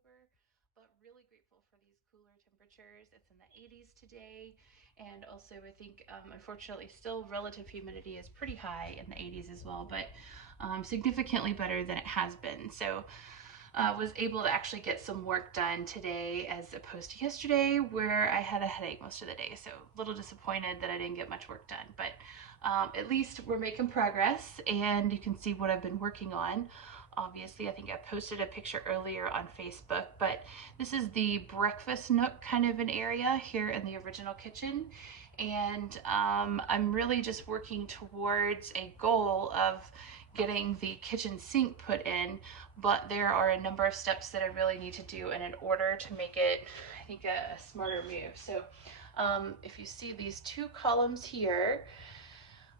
October, but really grateful for these cooler temperatures. It's in the 80s today, and also I think unfortunately still relative humidity is pretty high in the 80s as well, but significantly better than it has been. So was able to actually get some work done today as opposed to yesterday where I had a headache most of the day. So a little disappointed that I didn't get much work done, but at least we're making progress and you can see what I've been working on. Obviously, I think I posted a picture earlier on Facebook, but this is the breakfast nook kind of an area here in the original kitchen. And I'm really just working towards a goal of getting the kitchen sink put in, but there are a number of steps that I really need to do in order to make it, I think, a smarter move. So if you see these two columns here,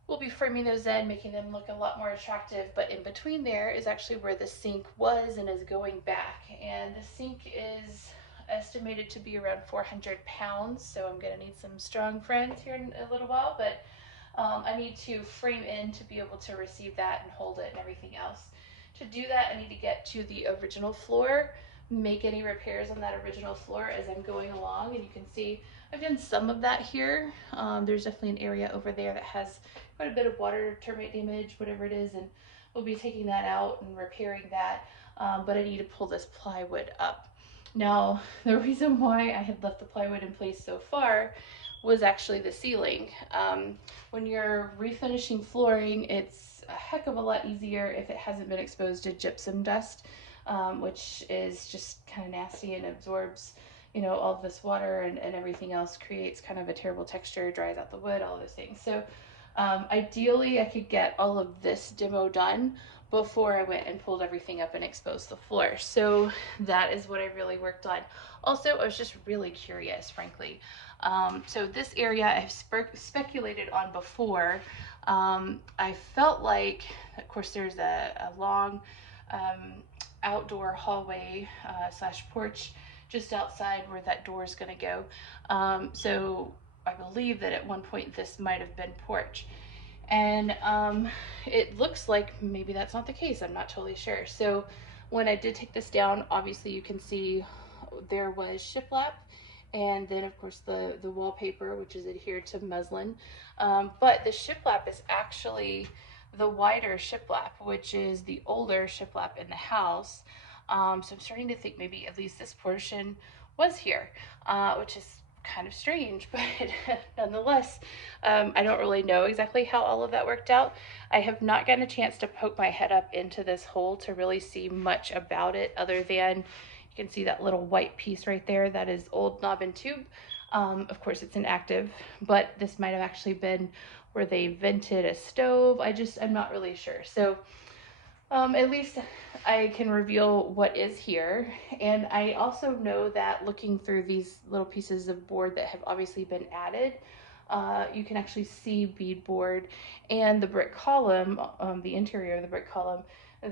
we'll be framing those in, making them look a lot more attractive, but in between there is actually where the sink was and is going back. And the sink is estimated to be around 400 pounds, so I'm gonna need some strong friends here in a little while, but I need to frame in to be able to receive that and hold it and everything else. To do that, I need to get to the original floor, make any repairs on that original floor as I'm going along, and you can see I've done some of that here. There's definitely an area over there that has quite a bit of water, termite damage, whatever it is, and we'll be taking that out and repairing that, but I need to pull this plywood up. Now, the reason why I had left the plywood in place so far was actually the ceiling. When you're refinishing flooring, it's a heck of a lot easier if it hasn't been exposed to gypsum dust, which is just kind of nasty and absorbs, you know, all this water and everything else, creates kind of a terrible texture, dries out the wood, all those things. So ideally I could get all of this demo done before I went and pulled everything up and exposed the floor. So that is what I really worked on. Also, I was just really curious, frankly. So this area I've speculated on before. I felt like, of course, there's a long outdoor hallway slash porch just outside where that door is going to go. So I believe that at one point this might have been porch. And it looks like maybe that's not the case. I'm not totally sure. So when I did take this down, obviously you can see there was shiplap, and then of course the wallpaper, which is adhered to muslin. But the shiplap is actually the wider shiplap, which is the older shiplap in the house. So I'm starting to think maybe at least this portion was here, which is kind of strange, but nonetheless, I don't really know exactly how all of that worked out. I have not gotten a chance to poke my head up into this hole to really see much about it, other than you can see that little white piece right there. That is old knob and tube. Of course, it's inactive, but this might have actually been where they vented a stove. I'm not really sure. So at least I can reveal what is here. And I also know that looking through these little pieces of board that have obviously been added, you can actually see beadboard and the brick column, the interior of the brick column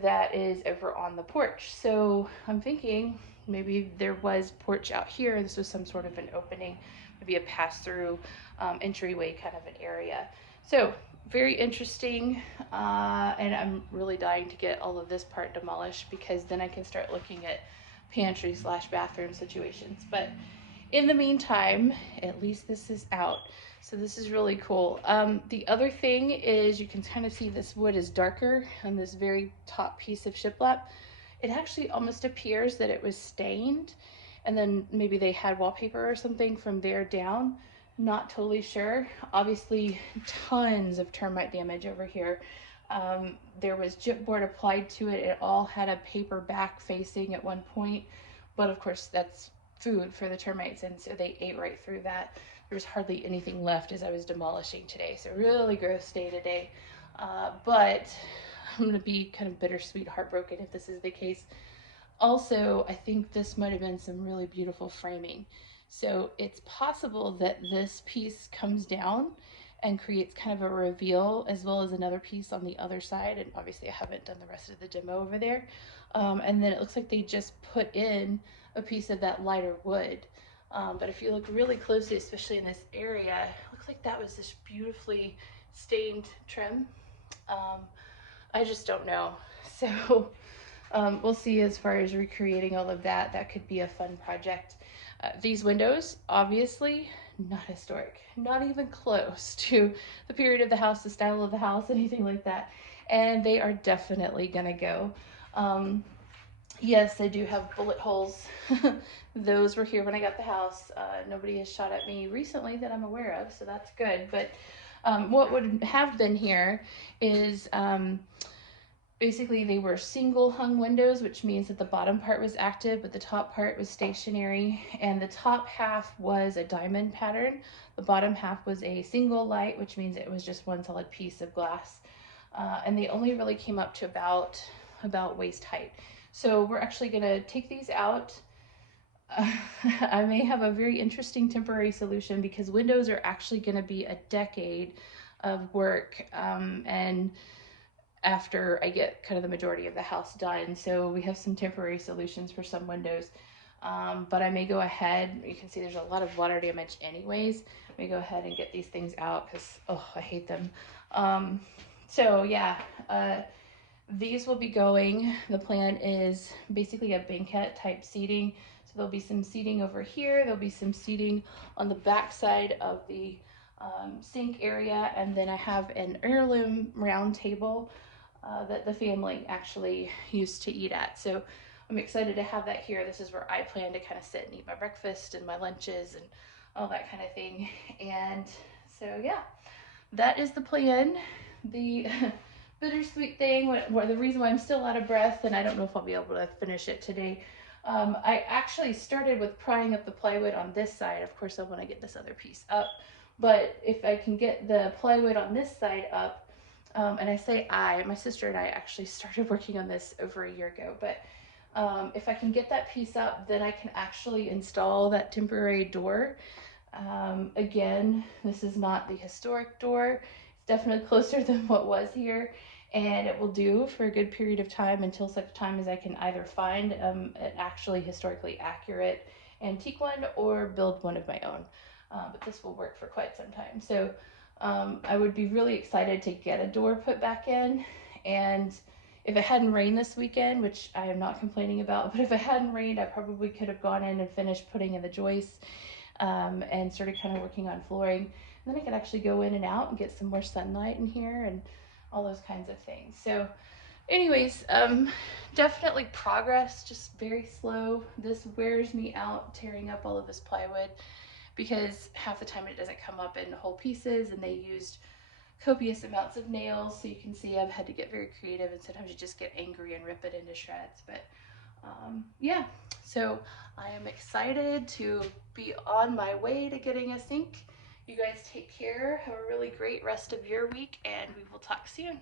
that is over on the porch. So I'm thinking maybe there was porch out here. This was some sort of an opening, maybe a pass-through entryway kind of an area. So very interesting, and I'm really dying to get all of this part demolished because then I can start looking at pantry slash bathroom situations. But in the meantime, at least this is out. So this is really cool. The other thing is you can kind of see this wood is darker on this very top piece of shiplap. It actually almost appears that it was stained, and then maybe they had wallpaper or something from there down. Not totally sure. Obviously, tons of termite damage over here. There was gypboard applied to it. It all had a paper back facing at one point, but of course that's food for the termites, and so they ate right through that. There's hardly anything left as I was demolishing today, so really gross day today. But I'm gonna be kind of bittersweet, heartbroken if this is the case. Also, I think this might have been some really beautiful framing. So it's possible that this piece comes down and creates kind of a reveal, as well as another piece on the other side. And obviously I haven't done the rest of the demo over there. And then it looks like they just put in a piece of that lighter wood. But if you look really closely, especially in this area, it looks like that was this beautifully stained trim. I just don't know. So we'll see as far as recreating all of that. That could be a fun project. These windows, obviously, not historic, not even close to the period of the house, the style of the house, anything like that. And they are definitely gonna go. Yes, I do have bullet holes. Those were here when I got the house. Nobody has shot at me recently that I'm aware of, so that's good. But what would have been here is basically they were single hung windows, which means that the bottom part was active, but the top part was stationary. And the top half was a diamond pattern. The bottom half was a single light, which means it was just one solid piece of glass. And they only really came up to about waist height. So we're actually gonna take these out. I may have a very interesting temporary solution because windows are actually gonna be a decade of work, and after I get kind of the majority of the house done. So we have some temporary solutions for some windows. But I may go ahead, you can see there's a lot of water damage anyways. I may go ahead and get these things out because, oh, I hate them. So yeah, these will be going. The plan is basically a banquette type seating. So there'll be some seating over here. There'll be some seating on the back side of the sink area. And then I have an heirloom round table that the family actually used to eat at. So I'm excited to have that here. This is where I plan to kind of sit and eat my breakfast and my lunches and all that kind of thing. And so yeah, that is the plan. The bittersweet thing, the reason why I'm still out of breath and I don't know if I'll be able to finish it today. I actually started with prying up the plywood on this side. Of course, I want to get this other piece up. But if I can get the plywood on this side up, and I say my sister and I actually started working on this over a year ago, but if I can get that piece up, then I can actually install that temporary door. Again, this is not the historic door. It's definitely closer than what was here, and it will do for a good period of time until such time as I can either find an actually historically accurate antique one or build one of my own. But this will work for quite some time. So I would be really excited to get a door put back in. And if it hadn't rained this weekend, which I am not complaining about, but if it hadn't rained, I probably could have gone in and finished putting in the joists and started kind of working on flooring. And then I could actually go in and out and get some more sunlight in here and all those kinds of things. So anyways, definitely progress, just very slow. This wears me out, tearing up all of this plywood, because half the time it doesn't come up in whole pieces, and they used copious amounts of nails. So you can see I've had to get very creative, and sometimes you just get angry and rip it into shreds. But yeah, so I am excited to be on my way to getting a sink. You guys take care. Have a really great rest of your week, and we will talk soon.